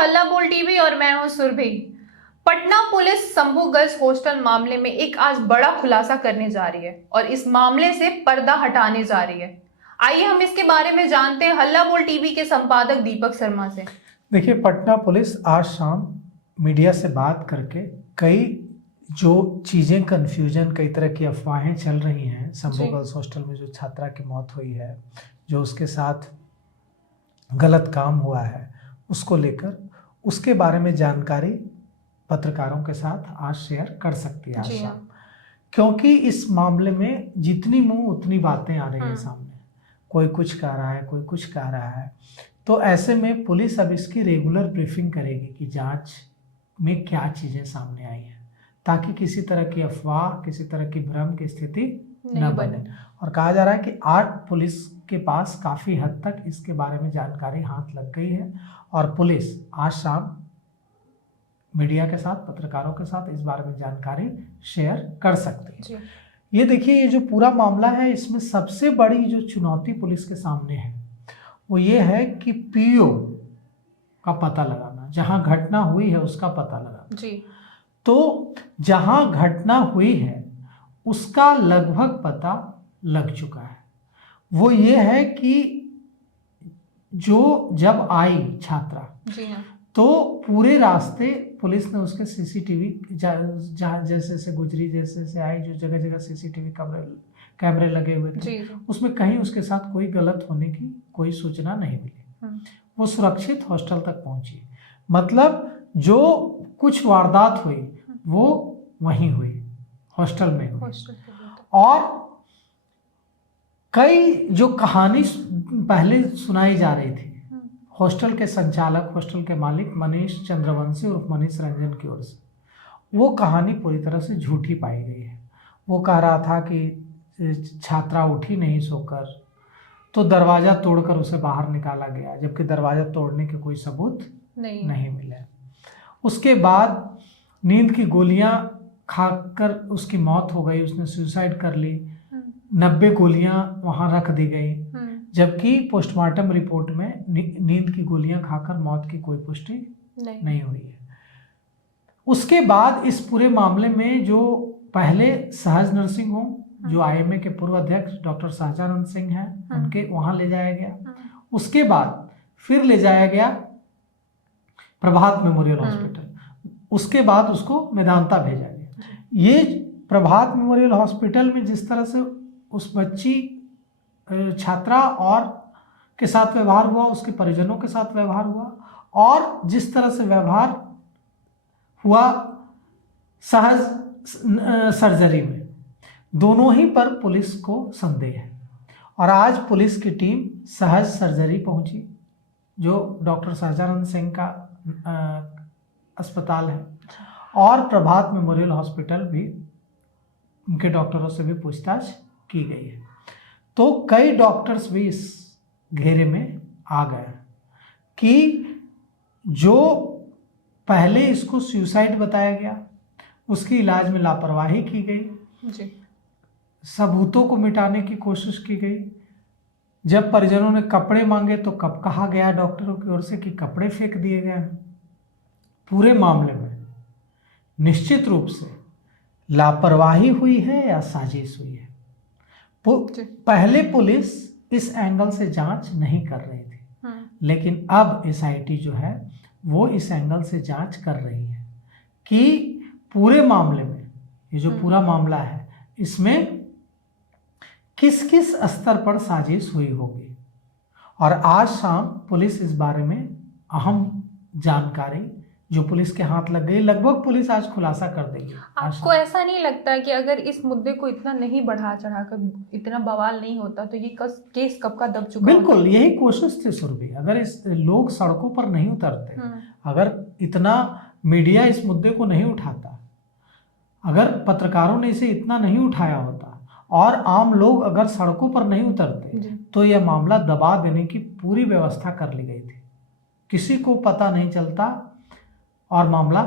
हल्ला बोल टीवी और मैं हूं Surabhi. Patna police Shambhu girls hostel मामले में एक आज बड़ा खुलासा करने जा रही है और इस मामले से पर्दा हटाने जा रही है। आइए हम इसके बारे में जानते हैं हल्ला बोल टीवी के संपादक दीपक शर्मा से। देखिए, पटना पुलिस आज शाम मीडिया से बात करके कई जो चीज़ें कन्फ्यूजन, कई तरह की अफवाहें चल रही हैं शंभू गर्ल्स हॉस्टल में जो छात्रा की मौत हुई है, जो उसके साथ गलत काम हुआ है, उसको लेकर उसके बारे में जानकारी पत्रकारों के साथ आज शेयर कर सकती है आज शाम। क्योंकि इस मामले में जितनी मुंह उतनी बातें आ रही हैं सामने, कोई कुछ कह रहा है, कोई कुछ कह रहा है। तो ऐसे में पुलिस अब इसकी रेगुलर ब्रीफिंग करेगी कि जांच में क्या चीज़ें सामने आई हैं, ताकि किसी तरह की अफवाह, किसी तरह की भ्रम की स्थिति न बने। और कहा जा रहा है कि आज पुलिस के पास काफ़ी हद तक इसके बारे में जानकारी हाथ लग गई है और पुलिस आज शाम मीडिया के साथ, पत्रकारों के साथ इस बारे में जानकारी शेयर कर सकती है। ये देखिए, ये जो पूरा मामला है, इसमें सबसे बड़ी जो चुनौती पुलिस के सामने है वो ये है कि पीओ का पता लगाना, जहां घटना हुई है उसका पता लगाना। जी। तो जहां घटना हुई है उसका लगभग पता लग चुका है। वो ये है कि जो जब आई छात्रा, जी हाँ, तो पूरे रास्ते पुलिस ने उसके सीसीटीवी जहाँ जैसे जैसे गुजरी, जैसे जैसे आई, जो जगह जगह सीसीटीवी कैमरे लगे हुए थे, उसमें कहीं उसके साथ कोई गलत होने की कोई सूचना नहीं मिली। वो सुरक्षित हॉस्टल तक पहुंची। मतलब जो कुछ वारदात हुई वो वहीं हुई, हॉस्टल में हुई। और कई जो कहानी पहले सुनाई जा रही थी हॉस्टल के संचालक, हॉस्टल के मालिक मनीष चंद्रवंशी और मनीष रंजन की ओर से, वो कहानी पूरी तरह से झूठी पाई गई है। वो कह रहा था कि छात्रा उठी नहीं सोकर, तो दरवाज़ा तोड़कर उसे बाहर निकाला गया, जबकि दरवाज़ा तोड़ने के कोई सबूत नहीं मिले। उसके बाद नींद की गोलियां खाकर उसकी मौत हो गई, उसने सुसाइड कर ली। 90 गोलियां वहां रख दी गई, जबकि पोस्टमार्टम रिपोर्ट में नींद की गोलियां खाकर मौत की कोई पुष्टि नहीं हुई है। उसके बाद इस पूरे मामले में जो पहले सहज नर्सिंग होम, जो आईएमए के पूर्व अध्यक्ष डॉक्टर सहजानंद सिंह हैं, उनके वहां ले जाया गया। उसके बाद फिर ले जाया गया प्रभात मेमोरियल हॉस्पिटल। उसके बाद उसको मेदांता भेजा गया। ये प्रभात मेमोरियल हॉस्पिटल में जिस तरह से उस बच्ची छात्रा और के साथ व्यवहार हुआ, उसके परिजनों के साथ व्यवहार हुआ, और जिस तरह से व्यवहार हुआ सहज सर्जरी में, दोनों ही पर पुलिस को संदेह है। और आज पुलिस की टीम सहज सर्जरी पहुंची, जो डॉक्टर सहजानंद सिंह का अस्पताल है, और प्रभात मेमोरियल हॉस्पिटल भी, उनके डॉक्टरों से भी पूछताछ की गई है। तो कई डॉक्टर्स भी इस घेरे में आ गए कि जो पहले इसको सुसाइड बताया गया, उसकी इलाज में लापरवाही की गई जी। सबूतों को मिटाने की कोशिश की गई। जब परिजनों ने कपड़े मांगे तो कब कहा गया डॉक्टरों की ओर से कि कपड़े फेंक दिए गए हैं। पूरे मामले में निश्चित रूप से लापरवाही हुई है या साजिश हुई है। पहले पुलिस इस एंगल से जांच नहीं कर रही थी, लेकिन अब एसआईटी जो है वो इस एंगल से जांच कर रही है कि पूरे मामले में, ये जो पूरा मामला है, इसमें किस किस स्तर पर साजिश हुई होगी। और आज शाम पुलिस इस बारे में अहम जानकारी जो पुलिस के हाथ लग गई, लगभग पुलिस आज खुलासा कर देगी। आपको ऐसा नहीं लगता कि अगर इस मुद्दे को इतना नहीं बढ़ा चढ़ाकर, इतना बवाल नहीं होता, तो ये केस कब का दब चुका? बिल्कुल, यही कोशिश थी सुरभि। अगर इस लोग सड़कों पर नहीं उतरते, अगर इतना मीडिया इस मुद्दे को नहीं उठाता, अगर पत्रकारों ने इसे इतना नहीं उठाया होता और आम लोग अगर सड़कों पर नहीं उतरते, तो यह मामला दबा देने की पूरी व्यवस्था कर ली गई थी। किसी को पता नहीं चलता और मामला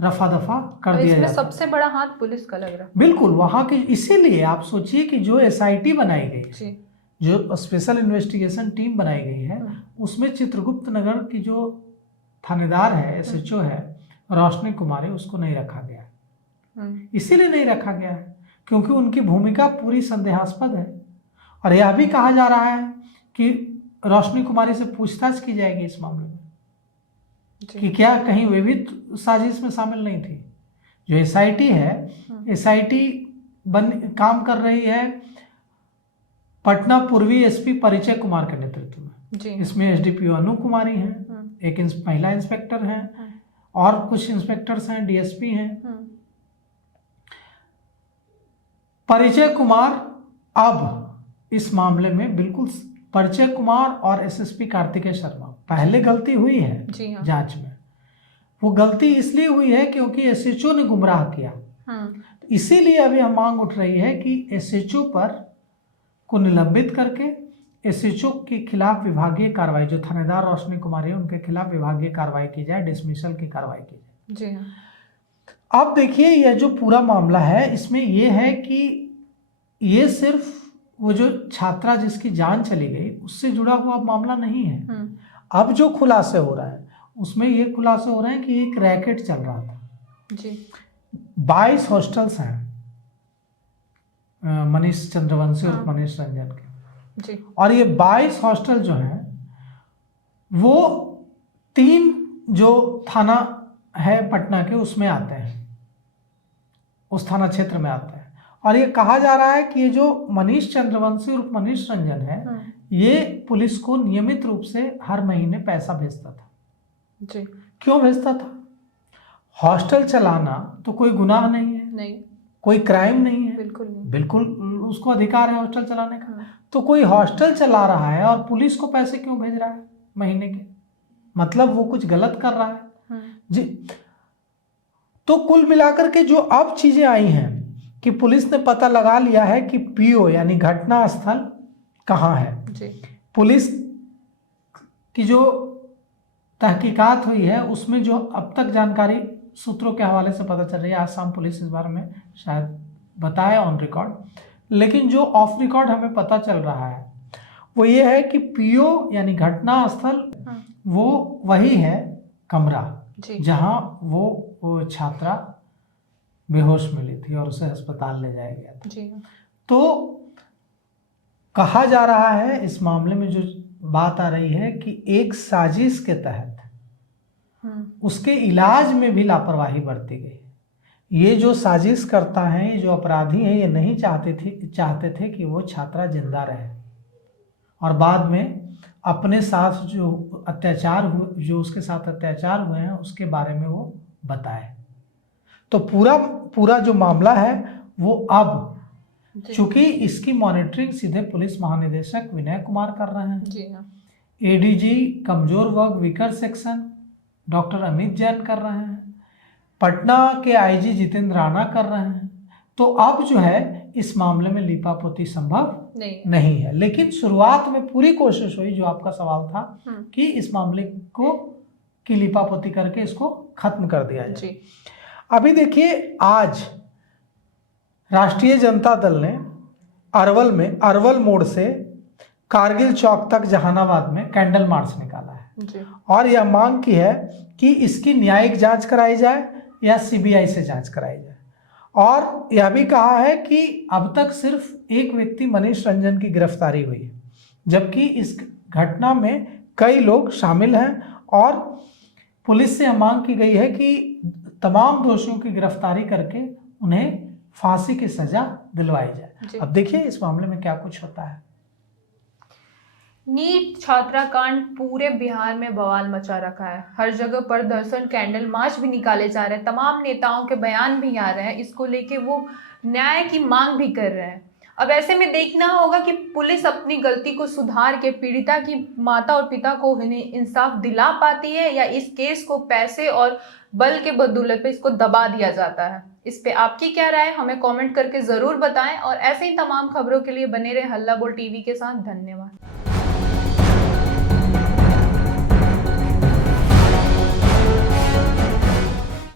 रफा दफा कर दिया जाता। सबसे बड़ा हाथ पुलिस का लग रहा है। बिल्कुल, वहां के, इसीलिए आप सोचिए कि जो एसआईटी बनाई गई, जो स्पेशल इन्वेस्टिगेशन टीम बनाई गई है, उसमें चित्रगुप्त नगर की जो थानेदार है, एसएचओ है रोशनी कुमारी, उसको नहीं रखा गया है। इसीलिए नहीं रखा गया है क्योंकि उनकी भूमिका पूरी संदेहास्पद है। और यह भी कहा जा रहा है कि रोशनी कुमारी से पूछताछ की जाएगी इस मामले में कि क्या कहीं वे भी साजिश में शामिल नहीं थी। जो एसआईटी है, एसआईटी काम कर रही है पटना पूर्वी एसपी परिचय कुमार के नेतृत्व में। इसमें एसडीपीओ अनु कुमारी हैं, एक महिला इंस्पेक्टर हैं और कुछ इंस्पेक्टर्स हैं, डीएसपी हैं। परिचय कुमार अब इस मामले में बिल्कुल, परिचय कुमार और एसएसपी कार्तिकेय शर्मा, पहले गलती हुई है जांच में, वो गलती इसलिए हुई है क्योंकि एसएचओ ने गुमराह किया। इसीलिए अभी हम मांग उठ रही है कि एसएचओ पर को निलंबित करके एसएचओ के खिलाफ विभागीय कार्रवाई, जो थानेदार रोशनी कुमारी है उनके खिलाफ विभागीय कार्रवाई की जाए, डिसमिसल की कार्रवाई की जाए। जी हाँ। अब देखिए यह जो पूरा मामला है इसमें यह है कि ये सिर्फ वो जो छात्रा जिसकी जान चली गई उससे जुड़ा हुआ मामला नहीं है। अब जो खुलासे हो रहा है उसमें ये खुलासे हो रहे हैं कि एक रैकेट चल रहा था जी। 22 हॉस्टल्स हैं मनीष चंद्रवंशी और मनीष रंजन के जी। और ये 22 हॉस्टल जो हैं वो 3 जो थाना है पटना के उसमें आते हैं, उस थाना क्षेत्र में आते हैं। और ये कहा जा रहा है कि ये जो मनीष चंद्रवंशी और मनीष रंजन है ये पुलिस को नियमित रूप से हर महीने पैसा भेजता था जी। क्यों भेजता था? हॉस्टल चलाना तो कोई गुनाह नहीं है, नहीं, कोई क्राइम नहीं है, बिल्कुल नहीं, बिल्कुल उसको अधिकार है हॉस्टल चलाने का। तो कोई हॉस्टल चला रहा है और पुलिस को पैसे क्यों भेज रहा है महीने के? मतलब वो कुछ गलत कर रहा है जी। तो कुल मिलाकर के जो अब चीजें आई हैं कि पुलिस ने पता लगा लिया है कि पीओ यानी घटना स्थल कहाँ है जी। पुलिस की जो तहकीकात हुई है उसमें जो अब तक जानकारी सूत्रों के हवाले से पता चल रही है, आज शाम पुलिस इस बारे में शायद बताए ऑन रिकॉर्ड, लेकिन जो ऑफ रिकॉर्ड हमें पता चल रहा है वो ये है कि पीओ यानी घटना स्थल वो वही है कमरा जहां वो छात्रा बेहोश मिली थी और उसे अस्पताल ले जाया गया था जी। तो कहा जा रहा है इस मामले में जो बात आ रही है कि एक साजिश के तहत उसके इलाज में भी लापरवाही बरती गई। ये जो साजिश करता है, ये जो अपराधी हैं, ये नहीं चाहते थे कि वो छात्रा जिंदा रहे और बाद में अपने साथ जो उसके साथ अत्याचार हुए हैं उसके बारे में वो बताए। तो पूरा जो मामला है वो अब चूंकि इसकी मॉनिटरिंग सीधे पुलिस महानिदेशक विनय कुमार कर रहे हैं जी हाँ। एडीजी कमजोर वर्ग weaker section doctor Amit Jain कर रहे हैं, पटना के आईजी जितेंद्र राणा कर रहे हैं। तो अब जो है इस मामले में लीपापोती संभव नहीं है, लेकिन शुरुआत में पूरी कोशिश हुई, जो आपका सवाल था कि इस मामले की लीपापोती करके इसको खत्म कर दिया जाए। अभी देखिए आज राष्ट्रीय जनता दल ने अरवल मोड़ से कारगिल चौक तक जहानाबाद में कैंडल मार्च निकाला है और यह मांग की है कि इसकी न्यायिक जांच कराई जाए या सीबीआई से जांच कराई जाए। और यह भी कहा है कि अब तक सिर्फ एक व्यक्ति मनीष रंजन की गिरफ्तारी हुई है, जबकि इस घटना में कई लोग शामिल हैं और पुलिस से मांग की गई है कि तमाम दोषियों की गिरफ्तारी करके उन्हें फांसी की सजा दिलवाई जाए। अब देखिए इस मामले में क्या कुछ होता है। नीट छात्रा कांड पूरे बिहार में बवाल मचा रखा है। हर जगह प्रदर्शन, कैंडल मार्च भी निकाले जा रहे हैं, तमाम नेताओं के बयान भी आ रहे हैं, इसको लेके वो न्याय की मांग भी कर रहे हैं। अब ऐसे में देखना होगा कि पुलिस अपनी गलती को सुधार के पीड़िता की माता और पिता को इंसाफ दिला पाती है या इस केस को पैसे और बल के बदौलत पे इसको दबा दिया जाता है। इस पे आपकी क्या राय है, हमें कमेंट करके जरूर बताएं और ऐसे ही तमाम खबरों के लिए बने रहे हल्ला बोल टीवी के साथ। धन्यवाद।